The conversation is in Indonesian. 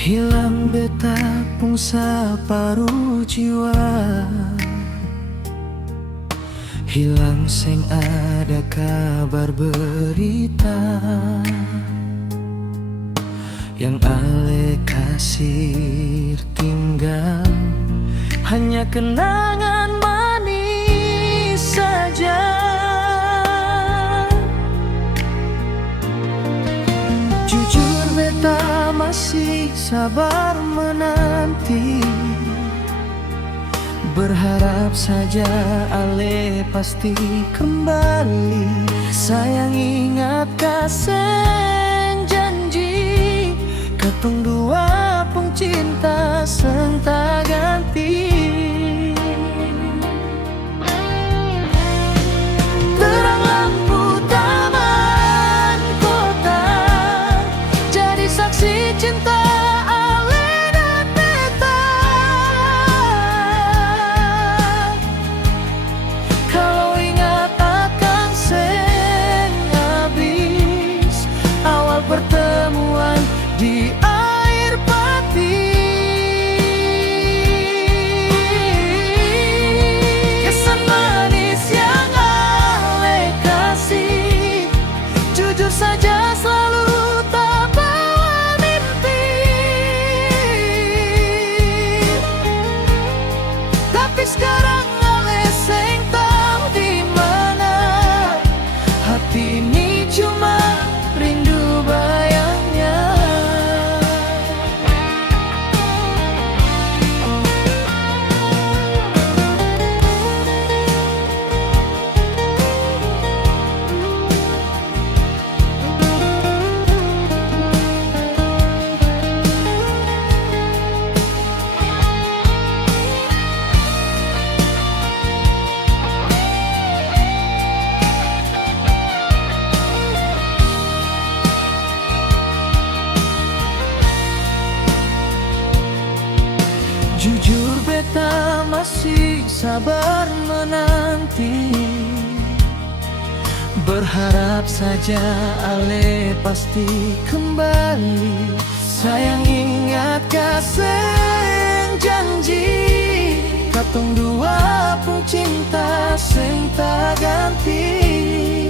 Hilang beta pung saparuh jiwa, hilang seng ada kabar berita. Yang ale kasih tinggal hanya kenangan manis saja. Jujur beta masih sabar menanti, berharap saja ale pasti kembali. Sayang ingat kasih janji, katong dua pung cinta seng tak ganti. Terang lampu taman kota jadi saksi cinta ale dan beta. Kalau ingat akan seng habis awal pertemuan di air pati. Kesan manis yang ale kasih, jujur saja selalu tak bawa mimpi. Tapi sekarang ale seng tahu di mana, hati ini cuma rindu bayangnya. Jujur beta masih sabar menanti, berharap saja ale pasti kembali. Sayang ingat kasih janji, katong dua pun cinta seng tak ganti.